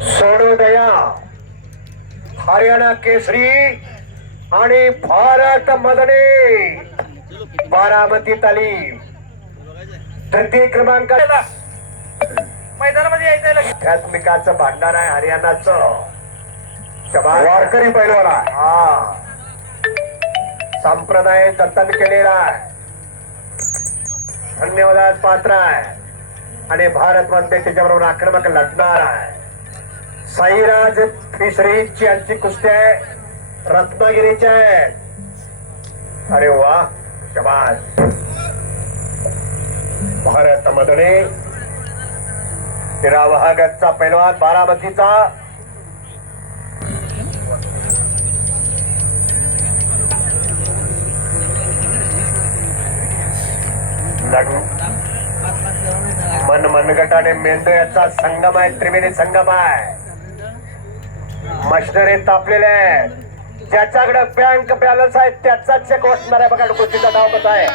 सोडोदया हरियाणा केसरी आणि भारत मदने. बारामती तालीम तृतीय क्रमांक. मैदानामध्ये यायचं भांडार आहे हरियाणाचं. वारकरी पैलवान आहे. हा. संप्रदाय जतन केलेला आहे. धन्यवाद पात्र आहे. आणि भारत मध्ये त्याच्याबरोबर आक्रमक लढणार आहे. साईराज फिशरीजची यांची कुस्ती आहे. रत्नागिरीची आहे. अरे वा शबाज भारत मदने तेरावा गटचा पैलवान बारामतीचा. मन मनगटाने मेंदू याचा संगम आहे त्रिवेणी संगम आहे. मशिनरी तापलेले ज्याच्याकडे बँक बॅलन्स आहे त्याचा चेक वाटणार आहे. बघा गोष्टीचा नाव कसा आहे?